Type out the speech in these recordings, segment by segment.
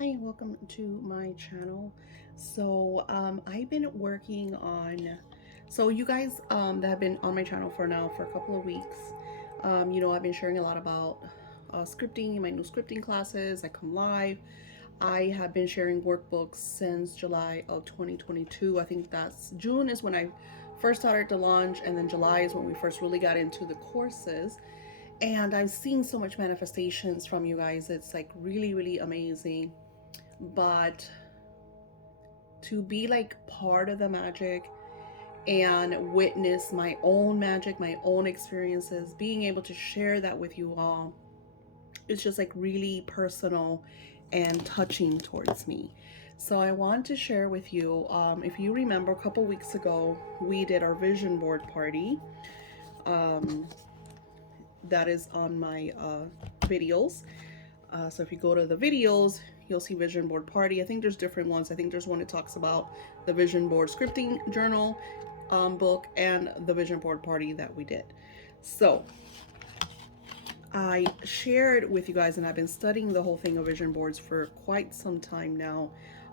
Hi, welcome to my channel. I've been working on, you guys that have been on my channel for now for a couple of weeks, I've been sharing a lot about scripting, my new scripting classes. I come live. I have been sharing workbooks since July of 2022. I think that's June is when I first started to launch, and then July is when we first really got into the courses. And I'm seeing so much manifestations from you guys. It's like really, really amazing. But to be like part of the magic and witness my own magic, my own experiences, being able to share that with you all, it's just like really personal and touching towards me. So I want to share with you, if you remember a couple weeks ago, we did our vision board party. Um, that is on my videos. So if you go to the videos, you'll see vision board party. I think there's different ones. I think there's one that talks about the vision board scripting journal book and the vision board party that we did. So I shared with you guys, and I've been studying the whole thing of vision boards for quite some time now.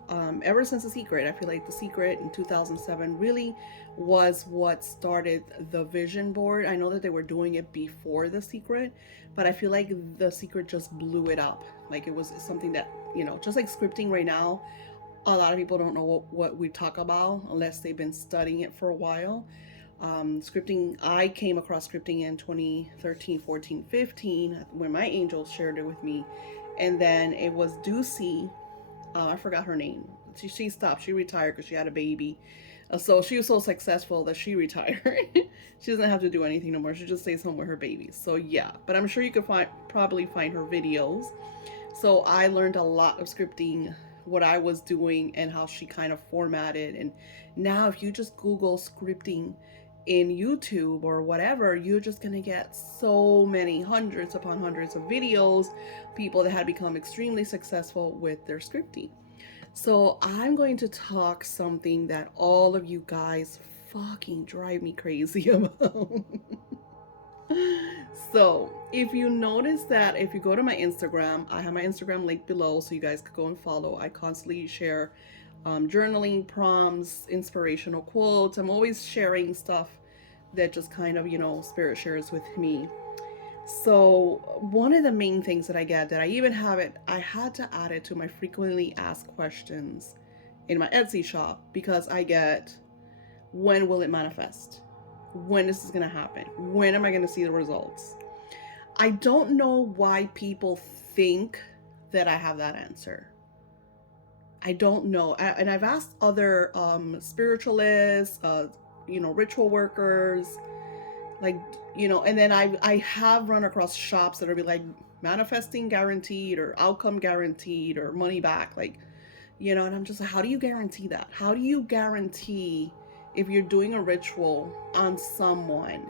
Ever since The Secret, I feel like The Secret in 2007 really was what started the vision board. I know that they were doing it before The Secret, but I feel like The Secret just blew it up. Like it was something that, just like scripting right now, a lot of people don't know what we talk about unless they've been studying it for a while. Scripting, I came across scripting in 2013, 14, 15 when my angels shared it with me. And then it was Ducey, I forgot her name. She stopped. She retired because she had a baby. So she was so successful that she retired. She doesn't have to do anything no more. She just stays home with her babies. So yeah, but I'm sure you could probably find her videos. So I learned a lot of scripting, what I was doing, and how she kind of formatted. And now, if you just Google scripting in YouTube or whatever, you're just gonna get so many hundreds upon hundreds of videos, people that had become extremely successful with their scripting. So I'm going to talk something that all of you guys fucking drive me crazy about. So if you notice that, if you go to my Instagram, I have my Instagram link below so you guys could go and follow. I constantly share journaling prompts, inspirational quotes. I'm always sharing stuff that just kind of, spirit shares with me. So one of the main things that I get, that I even have it, I had to add it to my frequently asked questions in my Etsy shop, because I get, when will it manifest? When is this going to happen? When am I going to see the results? I don't know why people think that I have that answer. I don't know. And I've asked other spiritualists, ritual workers, like, and then I have run across shops that are be like manifesting guaranteed or outcome guaranteed or money back, like, and I'm just like, how do you guarantee that? How do you guarantee, if you're doing a ritual on someone,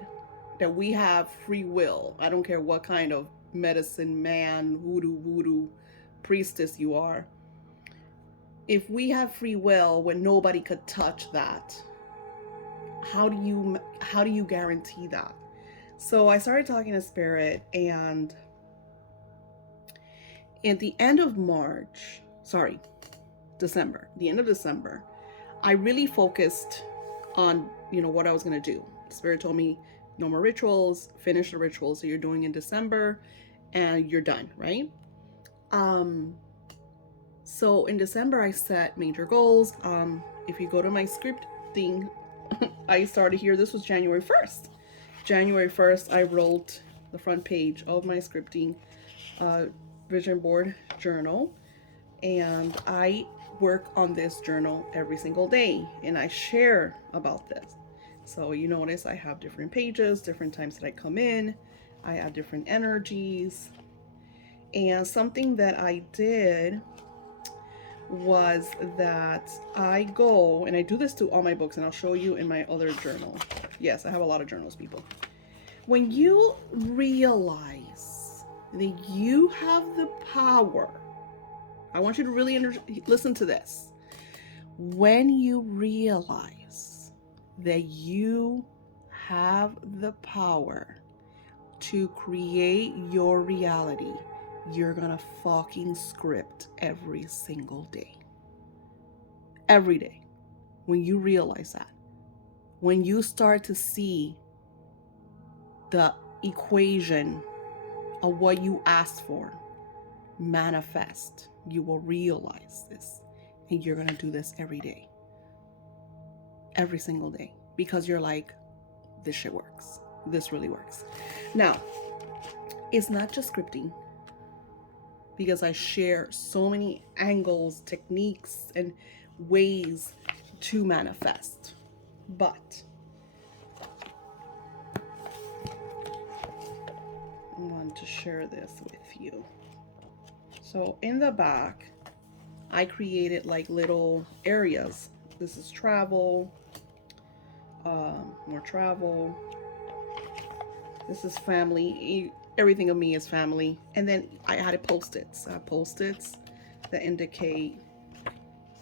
that we have free will? I don't care what kind of medicine man, voodoo priestess you are. If we have free will when nobody could touch that, how do you guarantee that? So I started talking to spirit, and at the end of March, sorry, December, the end of December, I really focused on, what I was going to do. Spirit told me no more rituals, finish the rituals that you're doing in December and you're done, right? So in December I set major goals. If you go to my script thing, I started here, this was January 1st. January 1st, I wrote the front page of my scripting vision board journal, and I work on this journal every single day, and I share about this. So you notice I have different pages, different times that I come in, I have different energies. And something that I did was that I go, and I do this to all my books, and I'll show you in my other journal. Yes, I have a lot of journals, people. When you realize that you have the power, I want you to really listen to this. When you realize that you have the power to create your reality, you're gonna fucking script every single day. Every day. When you realize that, when you start to see the equation of what you asked for manifest, you will realize this. And you're gonna do this every day. Every single day. Because you're like, this shit works. This really works. Now, it's not just scripting, because I share so many angles, techniques, and ways to manifest. But I want to share this with you. So in the back, I created like little areas. This is travel, more travel. This is family. Everything of me is family. And then I added post-its. Post-its that indicate,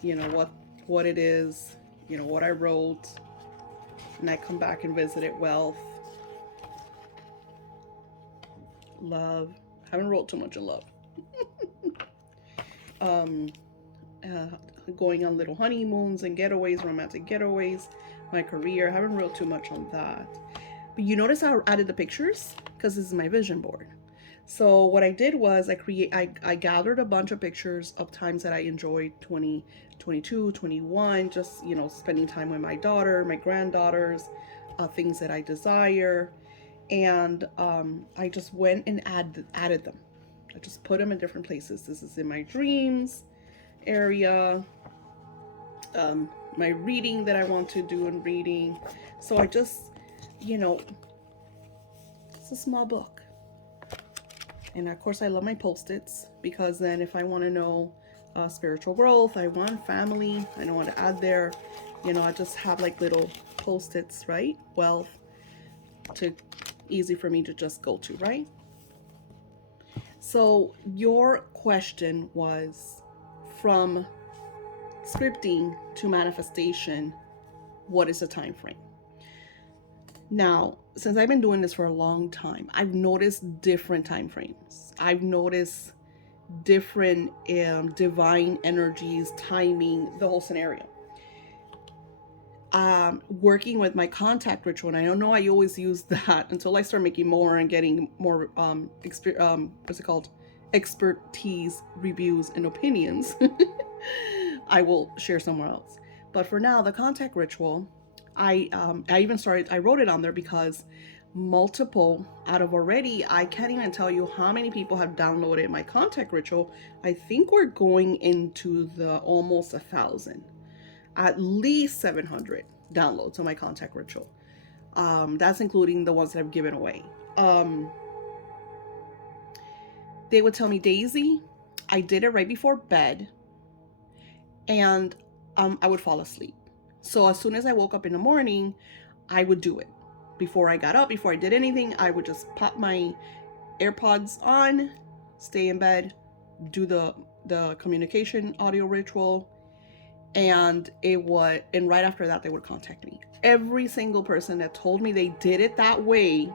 you know, what it is, you know, what I wrote. And I come back and visit it. Wealth, love. I haven't wrote too much of love. Going on little honeymoons and getaways, romantic getaways. My career. I haven't wrote too much on that. But you notice I added the pictures because this is my vision board. So what I did was I gathered a bunch of pictures of times that I enjoyed 2022, 21, just, you know, spending time with my daughter, my granddaughters, things that I desire. And I just went and added them. I just put them in different places. This is in my dreams area, my reading that I want to do in reading. So I just, you know, it's a small book. And of course I love my post-its, because then if I want to know spiritual growth, I want family, I don't want to add there, you know, I just have like little post-its, right? Wealth, to easy for me to just go to, right? So your question was, from scripting to manifestation, what is the time frame? Now, since I've been doing this for a long time, I've noticed different time frames. I've noticed different divine energies, timing, the whole scenario. Working with my contact ritual, and I don't know, I always use that until I start making more and getting more what's it called, expertise, reviews, and opinions. I will share somewhere else. But for now, the contact ritual, I wrote it on there because multiple out of already, I can't even tell you how many people have downloaded my contact ritual. I think we're going into the almost 1,000, at least 700 downloads on my contact ritual. That's including the ones that I've given away. They would tell me, Daisy, I did it right before bed, and I would fall asleep. So as soon as I woke up in the morning, I would do it. Before I got up, before I did anything, I would just pop my AirPods on, stay in bed, do the communication audio ritual, and right after that, they would contact me. Every single person that told me they did it that way,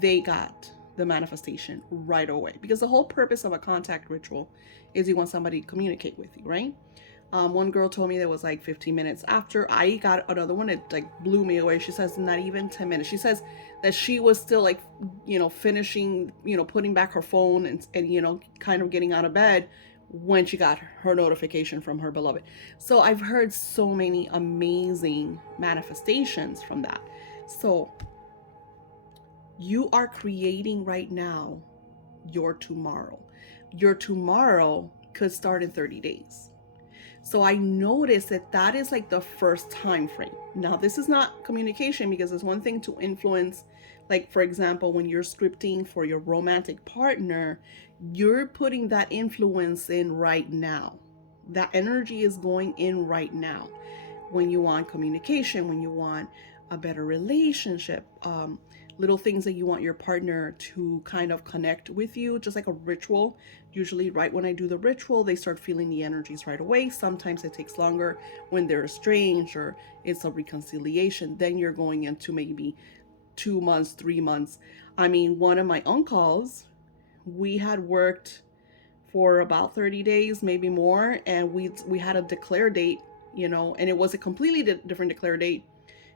they got the manifestation right away. Because the whole purpose of a contact ritual is you want somebody to communicate with you, right? One girl told me that was like 15 minutes after. I got another one that like blew me away. She says not even 10 minutes. She says that she was still like, you know, finishing, you know, putting back her phone and you know, kind of getting out of bed when she got her notification from her beloved. So I've heard so many amazing manifestations from that. So you are creating right now your tomorrow. Your tomorrow could start in 30 days. So I noticed that is like the first time frame. Now, this is not communication, because it's one thing to influence, like, for example, when you're scripting for your romantic partner, you're putting that influence in right now. That energy is going in right now. When you want communication, when you want a better relationship, little things that you want your partner to kind of connect with you, just like a ritual. Usually right when I do the ritual, they start feeling the energies right away. Sometimes it takes longer when they're estranged or it's a reconciliation. Then you're going into maybe 2 months, 3 months. I mean, one of my uncles, we had worked for about 30 days, maybe more, and we had a declare date, and it was a completely different declare date.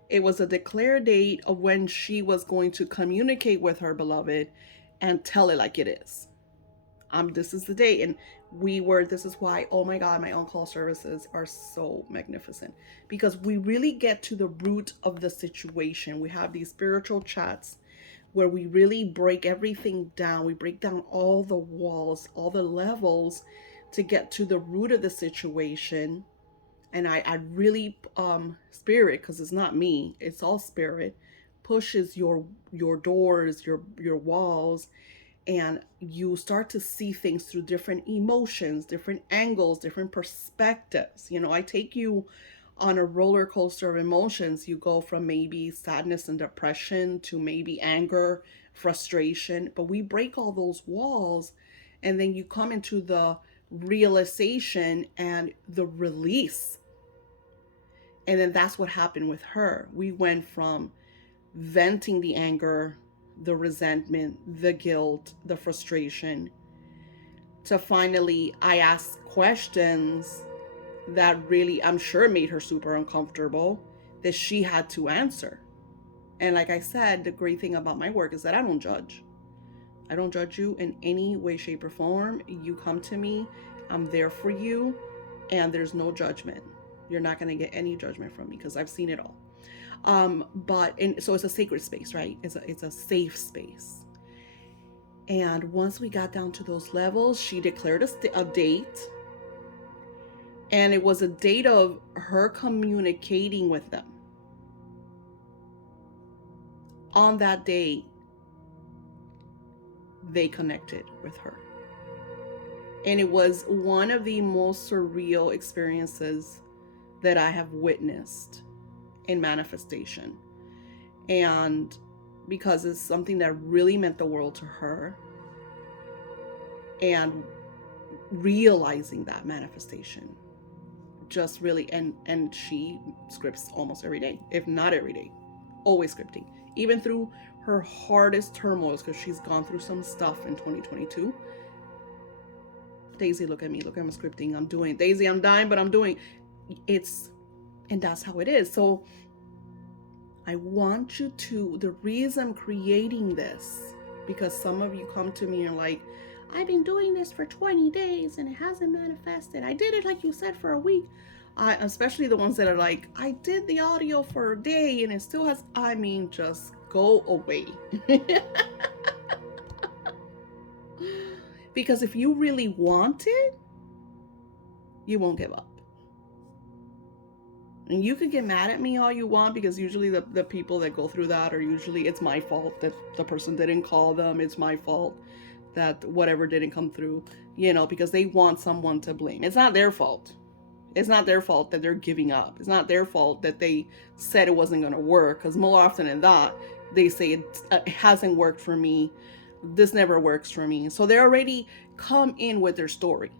It was a declare date of when she was going to communicate with her beloved and tell it like it is. This is the date. And this is why, oh my God, my on-call services are so magnificent, because we really get to the root of the situation. We have these spiritual chats where we really break everything down. We break down all the walls, all the levels, to get to the root of the situation. And I really, spirit, because it's not me, it's all spirit, pushes your doors, your walls, and you start to see things through different emotions, different angles, different perspectives. I take you on a roller coaster of emotions. You go from maybe sadness and depression to maybe anger, frustration, but we break all those walls, and then you come into the realization and the release. And then that's what happened with her. We went from venting the anger, the resentment, the guilt, the frustration, to finally, I asked questions that really, I'm sure, made her super uncomfortable, that she had to answer. And like I said, the great thing about my work is that I don't judge. I don't judge you in any way, shape, or form. You come to me, I'm there for you, and there's no judgment. You're not going to get any judgment from me because I've seen it all. So it's a sacred space, right? It's a safe space. And once we got down to those levels, she declared a date. And it was a date of her communicating with them. On that day, they connected with her. And it was one of the most surreal experiences that I have witnessed in manifestation. And because it's something that really meant the world to her, and realizing that manifestation just really, and she scripts almost every day, if not every day, always scripting, even through her hardest turmoils, because she's gone through some stuff in 2022. Daisy, look at me, look, I'm scripting, I'm doing. Daisy, I'm dying, but I'm doing. And that's how it is. So I want you to, the reason I'm creating this, because some of you come to me and like, I've been doing this for 20 days and it hasn't manifested. I did it, like you said, for a week. Especially the ones that are like, I did the audio for a day and it still has, just go away. Because if you really want it, you won't give up. And you can get mad at me all you want, because usually the people that go through that are usually, it's my fault that the person didn't call them. It's my fault that whatever didn't come through, because they want someone to blame. It's not their fault. It's not their fault that they're giving up. It's not their fault that they said it wasn't going to work, because more often than that, they say it hasn't worked for me. This never works for me. So they already come in with their story.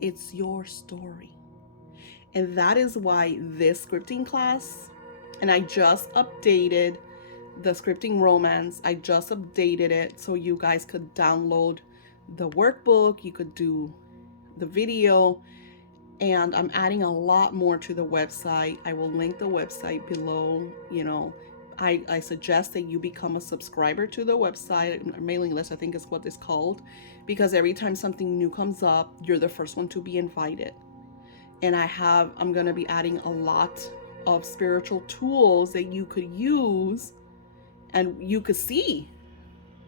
It's your story. And that is why this scripting class, and I just updated the scripting romance. I just updated it so you guys could download the workbook. You could do the video, and I'm adding a lot more to the website. I will link the website below. I suggest that you become a subscriber to the website, mailing list, I think is what it's called, because every time something new comes up, you're the first one to be invited. And I'm going to be adding a lot of spiritual tools that you could use and you could see.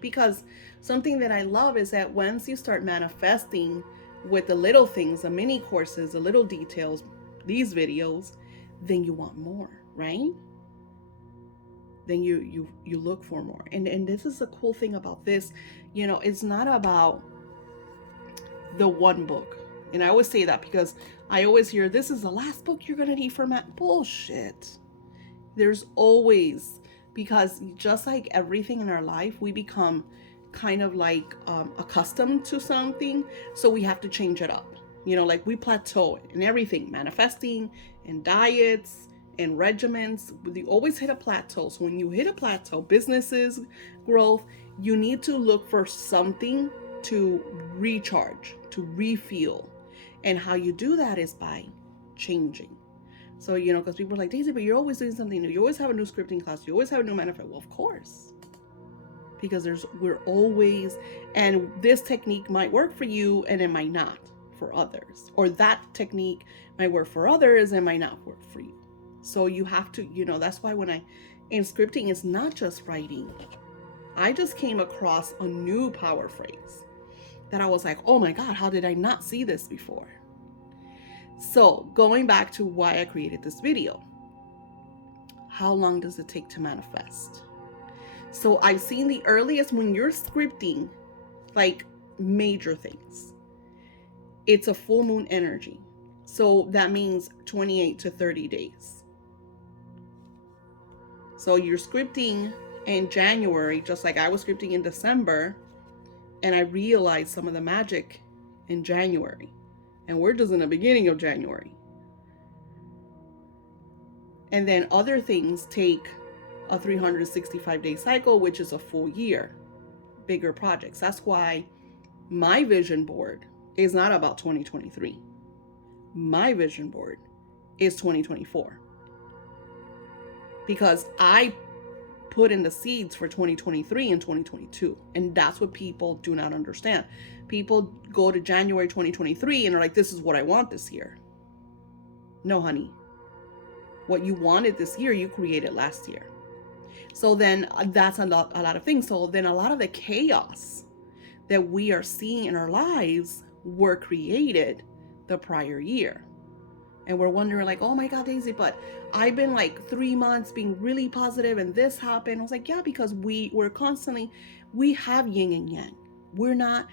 Because something that I love is that once you start manifesting with the little things, the mini courses, the little details, these videos, then you want more, right? Then you look for more. And this is the cool thing about this. It's not about the one book. And I always say that because I always hear, this is the last book you're going to need for bullshit. There's always, because just like everything in our life, we become kind of like accustomed to something. So we have to change it up. Like we plateau in everything, manifesting and diets and regimens. You always hit a plateau. So when you hit a plateau, businesses, growth, You need to look for something to recharge, to refuel. And how you do that is by changing. So, because people are like, Daisy, but you're always doing something new. You always have a new scripting class. You always have a new manifest. Well, of course. Because we're always, and this technique might work for you and it might not for others. Or that technique might work for others and might not work for you. So you have to, that's why in scripting, it's not just writing. I just came across a new power phrase that I was like, oh my God, how did I not see this before? So going back to why I created this video, how long does it take to manifest? So I've seen the earliest when you're scripting, like major things, it's a full moon energy. So that means 28 to 30 days. So you're scripting in January, just like I was scripting in December, and I realized some of the magic in January. And we're just in the beginning of January. And then other things take a 365-day cycle, which is a full year, bigger projects. That's why my vision board is not about 2023. My vision board is 2024. Because I put in the seeds for 2023 and 2022. And that's what people do not understand. People go to January 2023 and are like, this is what I want this year. No, honey. What you wanted this year, you created last year. So then that's a lot of things. So then a lot of the chaos that we are seeing in our lives were created the prior year. And we're wondering like, oh my God, Daisy, but I've been like 3 months being really positive and this happened. I was like, yeah, because we have yin and yang. We're not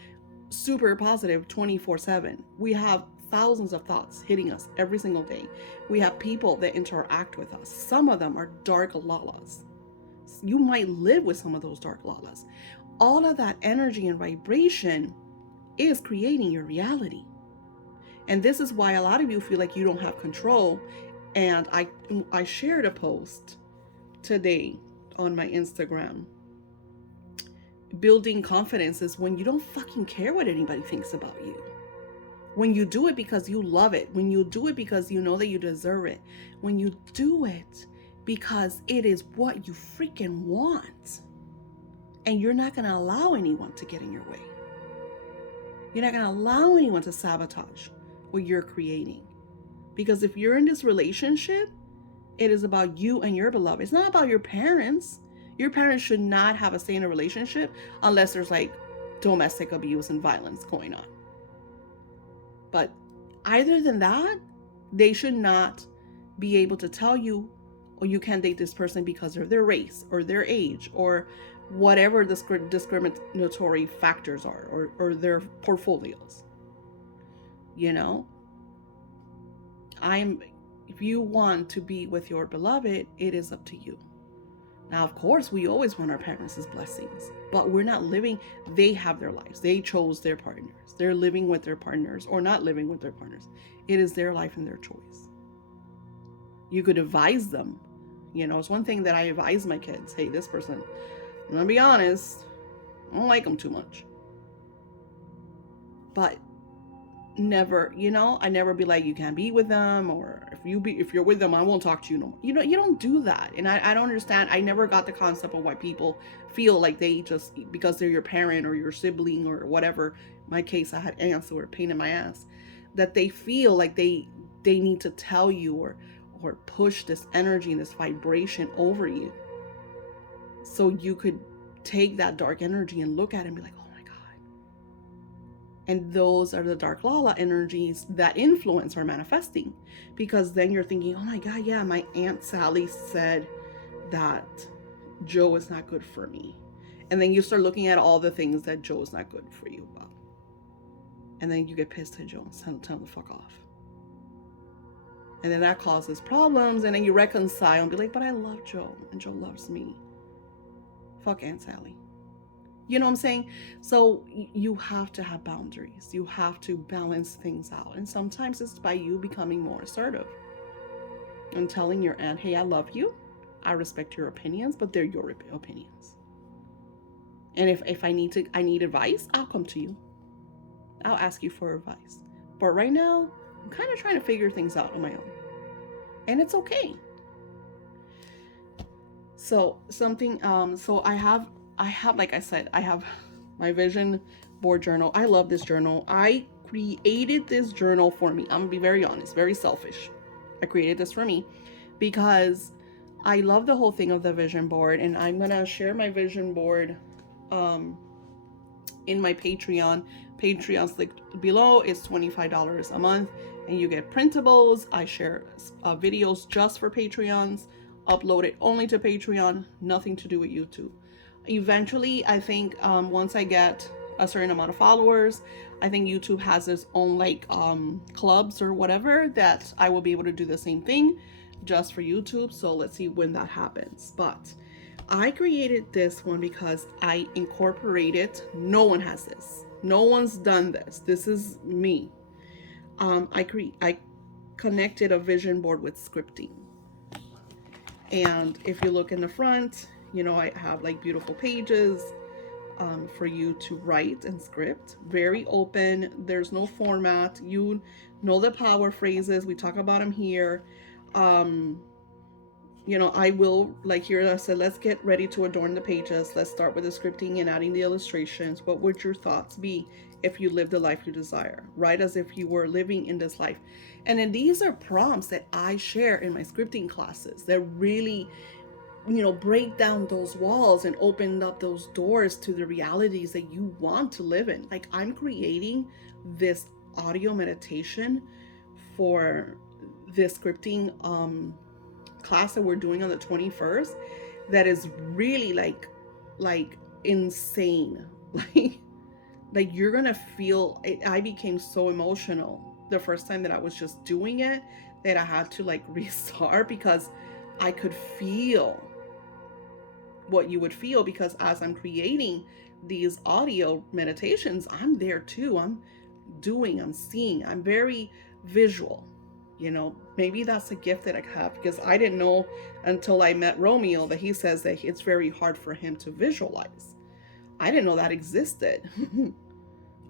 super positive 24/7. We have thousands of thoughts hitting us every single day. We have people that interact with us. Some of them are dark lalas. You might live with some of those dark lalas. All of that energy and vibration is creating your reality. And this is why a lot of you feel like you don't have control. And I shared a post today on my Instagram. Building confidence is when you don't fucking care what anybody thinks about you. When you do it because you love it. When you do it because you know that you deserve it. When you do it because it is what you freaking want. And you're not going to allow anyone to get in your way. You're not going to allow anyone to sabotage what you're creating. Because if you're in this relationship, it is about you and your beloved. It's not about your parents. Your parents should not have a say in a relationship unless there's like domestic abuse and violence going on. But other than that, they should not be able to tell you, or you can't date this person because of their race or their age or whatever the discriminatory factors are, or their portfolios. If you want to be with your beloved, it is up to you. Now, of course, we always want our parents' blessings, but we're not living. They have their lives. They chose their partners. They're living with their partners or not living with their partners. It is their life and their choice. You could advise them. It's one thing that I advise my kids. Hey, this person, I'm going to be honest, I don't like them too much. But never, I never be like, you can't be with them, or if you're with them, I won't talk to you no more. You don't do that. And I don't understand. I never got the concept of why people feel like they just, because they're your parent or your sibling or whatever. In my case, I had aunts who were a pain in my ass, that they feel like they need to tell you or push this energy and this vibration over you. So you could take that dark energy and look at it and be like, oh my God. And those are the dark lala energies that influence our manifesting. Because then you're thinking, oh my God, yeah, my Aunt Sally said that Joe is not good for me. And then you start looking at all the things that Joe is not good for you about. And then you get pissed at Joe and tell him to fuck off. And then that causes problems. And then you reconcile and be like, but I love Joe and Joe loves me. Fuck Aunt Sally. You know what I'm saying? So you have to have boundaries. You have to balance things out. And sometimes it's by you becoming more assertive and telling your aunt, hey, I love you. I respect your opinions, but they're your opinions. And if I need advice, I'll come to you. I'll ask you for advice. But right now, I'm kind of trying to figure things out on my own. And it's okay. So so I have, like I said, I have my vision board journal. I love this journal. I created this journal for me. I'm gonna be very honest, very selfish. I created this for me because I love the whole thing of the vision board, and I'm gonna share my vision board um in my Patreon. Patreon's linked below. It's $25 a month, and you get printables. I share videos just for Patreons, uploaded only to Patreon, nothing to do with YouTube. Eventually, I think once I get a certain amount of followers, I think YouTube has its own like clubs or whatever that I will be able to do the same thing just for YouTube. So let's see when that happens. But I created this one because I incorporated, no one has this. No one's done this. This is me. I connected a vision board with scripting. And if you look in the front, you know, I have like beautiful pages for you to write and script. Very open. There's no format. You know the power phrases. We talk about them here. You know, I will, like here I said, let's get ready to adorn the pages. Let's start with the scripting and adding the illustrations. What would your thoughts be if you lived the life you desire? Right, as if you were living in this life. And then these are prompts that I share in my scripting classes that really, you know, break down those walls and open up those doors to the realities that you want to live in. Like, I'm creating this audio meditation for this scripting class that we're doing on the 21st that is really like insane. Like you're gonna feel it. I became so emotional the first time that I was just doing it that I had to like restart because I could feel what you would feel, because as I'm creating these audio meditations, I'm there too. I'm seeing, I'm very visual. You know, maybe that's a gift that I have, because I didn't know until I met Romeo that he says that it's very hard for him to visualize. I didn't know that existed.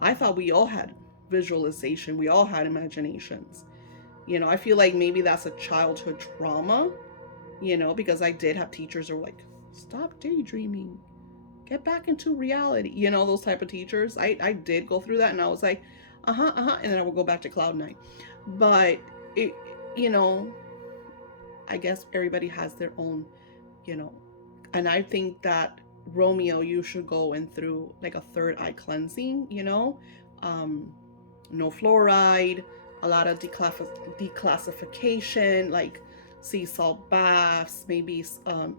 I thought we all had visualization. We all had imaginations. You know, I feel like maybe that's a childhood trauma, you know, because I did have teachers who were like, stop daydreaming, get back into reality. You know, those type of teachers. I did go through that, and I was like, and then I would go back to cloud nine. But it, you know, I guess everybody has their own, you know, and I think that Romeo, you should go in through like a third eye cleansing, you know, no fluoride, a lot of declassification, like sea salt baths, maybe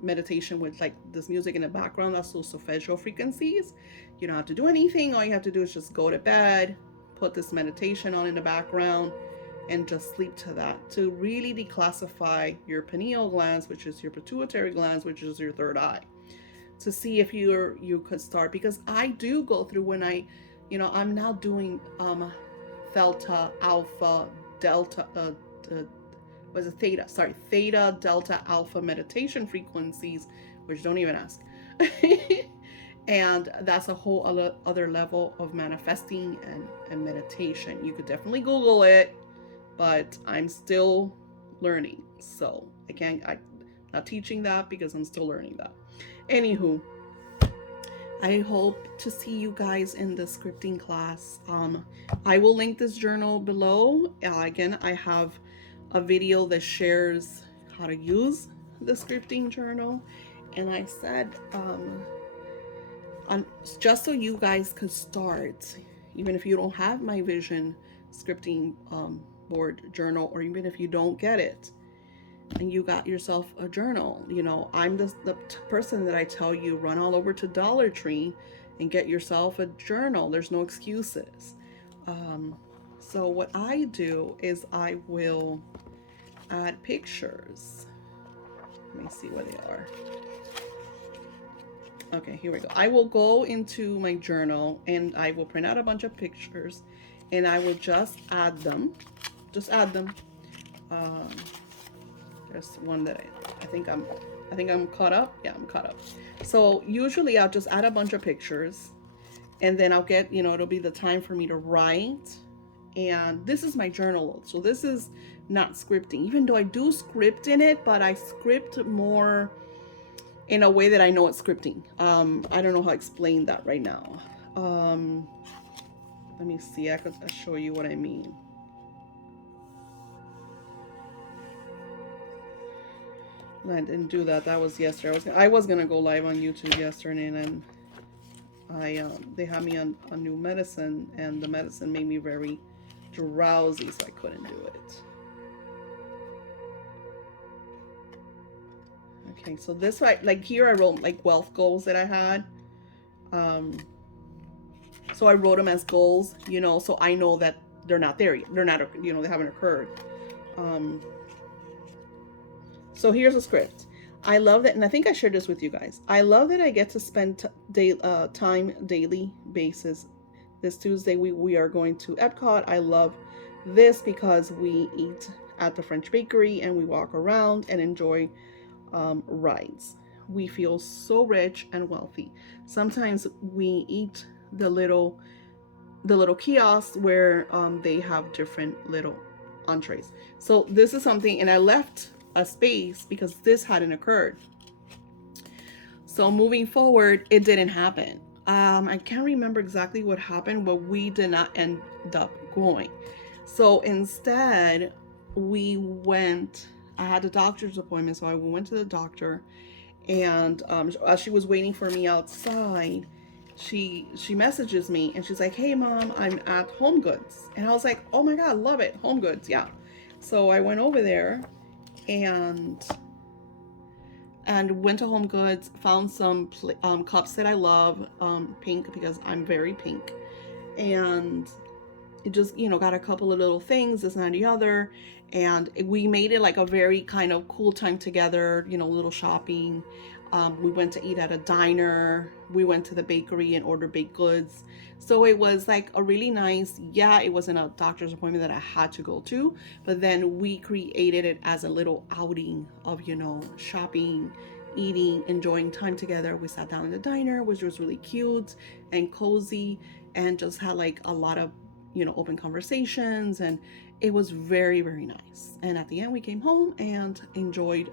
meditation with like this music in the background. That's those solfeggio frequencies. You don't have to do anything. All you have to do is just go to bed, put this meditation on in the background, and just sleep to that, to really declassify your pineal glands, which is your pituitary glands, which is your third eye, to see if you could start. Because I do go through when I, you know, I'm now doing theta, alpha, delta, theta, delta, alpha meditation frequencies, which don't even ask. And that's a whole other level of manifesting and meditation. You could definitely Google it, but I'm still learning. So I'm not teaching that because I'm still learning that. Anywho, I hope to see you guys in the scripting class. I will link this journal below. Again, I have a video that shares how to use the scripting journal. And I said, just so you guys could start, even if you don't have my vision scripting board journal, or even if you don't get it and you got yourself a journal, you know, I'm the person that I tell you, run all over to Dollar Tree and get yourself a journal. There's no excuses. So what I do is I will add pictures. Let me see where they are. Okay, here we go. I will go into my journal and I will print out a bunch of pictures, and I will just add them. Just add them. There's one that I think I think I'm caught up. Yeah, I'm caught up. So usually I'll just add a bunch of pictures, and then I'll get, it'll be the time for me to write. And this is my journal. So this is not scripting, even though I do script in it, but I script more in a way that I know it's scripting. I don't know how to explain that right now. Let me see. I could show you what I mean. I didn't do that. That was yesterday. I was gonna go live on YouTube yesterday, and then they had me on a new medicine, and the medicine made me very drowsy, so I couldn't do it. Okay, so this like here I wrote like wealth goals that I had. So I wrote them as goals, so I know that they're not there yet. They're not, they haven't occurred. So here's a script. I love that, and I think I shared this with you guys. I love that I get to spend time daily basis. This Tuesday we are going to Epcot. I love this because we eat at the French bakery and we walk around and enjoy rides. We feel so rich and wealthy. Sometimes we eat the little kiosks where they have different little entrees. So this is something, and I left a space because this hadn't occurred. So moving forward, it didn't happen. I can't remember exactly what happened, but we did not end up going. So instead, we went. I had a doctor's appointment, so I went to the doctor, and as she was waiting for me outside, she messages me and she's like, "Hey mom, I'm at Home Goods." And I was like, "Oh my god, love it, Home Goods, yeah." So I went over there and went to Home Goods, found some cups that I love, pink because I'm very pink, and it just got a couple of little things, this and the other, and we made it like a very kind of cool time together, little shopping. We went to eat at a diner. We went to the bakery and ordered baked goods. So it was like a really nice, it wasn't a doctor's appointment that I had to go to, but then we created it as a little outing of, shopping, eating, enjoying time together. We sat down in the diner, which was really cute and cozy, and just had like a lot of, open conversations, and it was very, very nice. And at the end, we came home and enjoyed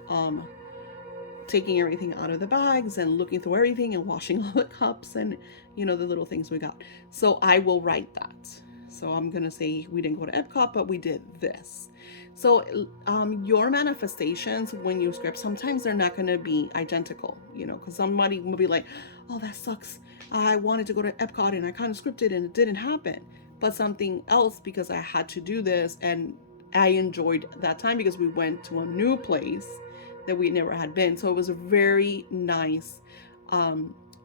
taking everything out of the bags and looking through everything and washing all the cups and the little things we got. So I will write that. So I'm gonna say we didn't go to Epcot, but we did this. So your manifestations, when you script, sometimes they're not gonna be identical, because somebody will be like, "Oh, that sucks. I wanted to go to Epcot and I kind of scripted and it didn't happen." But something else, because I had to do this and I enjoyed that time because we went to a new place that we never had been. So it was a very nice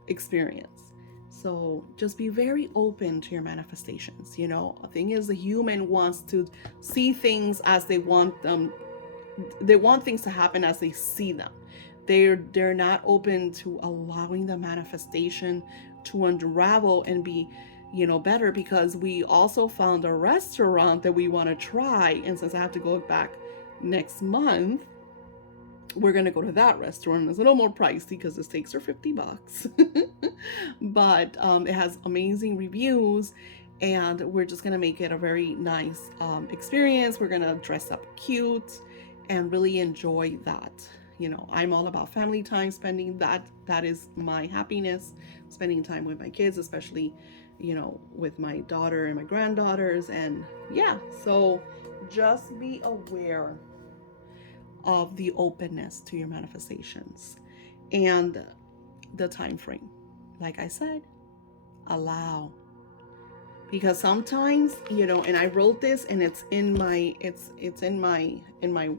experience. So just be very open to your manifestations. The thing is, the human wants to see things as they want them. They want things to happen as they see them. They're not open to allowing the manifestation to unravel and be better, because we also found a restaurant that we want to try, and since I have to go back next month, we're gonna go to that restaurant. It's a little more pricey because the steaks are $50 but it has amazing reviews, and we're just gonna make it a very nice experience. We're gonna dress up cute and really enjoy that. I'm all about family time, spending that is my happiness, spending time with my kids, especially with my daughter and my granddaughters. And so just be aware of the openness to your manifestations and the time frame. Like I said, allow, because sometimes and I wrote this, and it's in my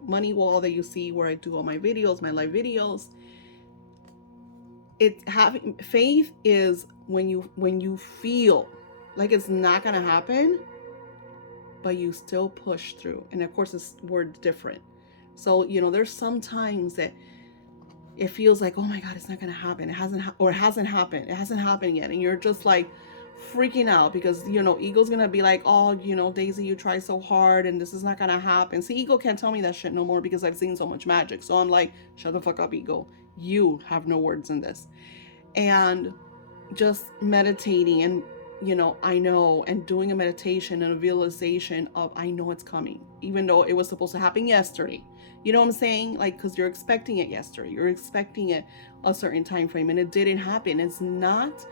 money wall that you see where I do all my videos, my live videos. It's having faith is when you feel like it's not gonna happen, but you still push through. And of course, we're different. So, there's some times that it feels like, oh my God, it's not going to happen. It hasn't happened. It hasn't happened yet. And you're just like freaking out because, ego's going to be like, oh, Daisy, you try so hard and this is not going to happen. See, ego can't tell me that shit no more because I've seen so much magic. So I'm like, shut the fuck up, ego. You have no words in this. And just meditating and, I know, and doing a meditation and a visualization of, I know it's coming, even though it was supposed to happen yesterday. You know what I'm saying? Like, because you're expecting it yesterday, you're expecting it a certain time frame, and it didn't happen. It's not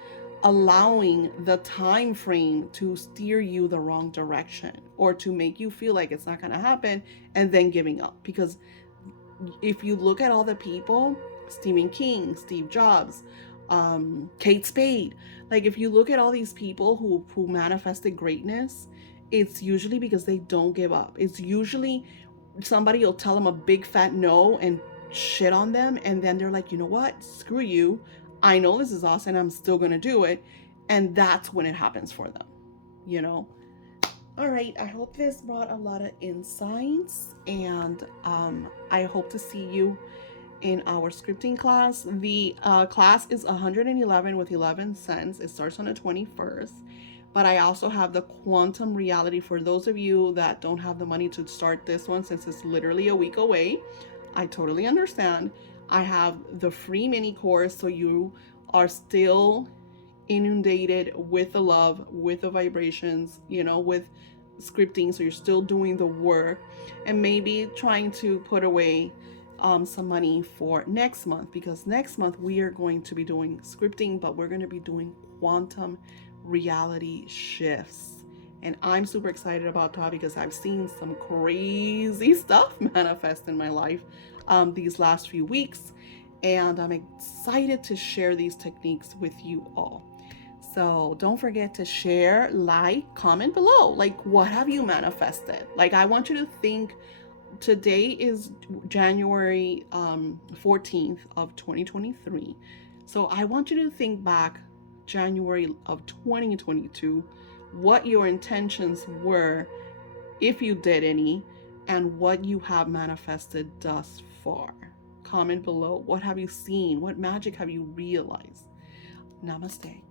allowing the time frame to steer you the wrong direction or to make you feel like it's not going to happen and then giving up. Because if you look at all the people, Stephen King, Steve Jobs, Kate Spade, like if you look at all these people who manifested greatness, it's usually because they don't give up. It's usually somebody will tell them a big fat no and shit on them, and then they're like, you know what? Screw you. I know this is awesome. I'm still gonna do it, and that's when it happens for them. You know. All right, I hope this brought a lot of insights, and I hope to see you in our scripting class. The class is 111 with 11 cents. It starts on the 21st. But I also have the quantum reality for those of you that don't have the money to start this one since it's literally a week away. I totally understand. I have the free mini course so you are still inundated with the love, with the vibrations, with scripting. So you're still doing the work and maybe trying to put away some money for next month, because next month we are going to be doing scripting, but we're going to be doing quantum reality shifts. And I'm super excited about that because I've seen some crazy stuff manifest in my life these last few weeks. And I'm excited to share these techniques with you all. So don't forget to share, like, comment below. Like, what have you manifested? Like, I want you to think. Today is January 14th of 2023. So I want you to think back January of 2022, what your intentions were, if you did any, and what you have manifested thus far. Comment below. What have you seen? What magic have you realized? Namaste.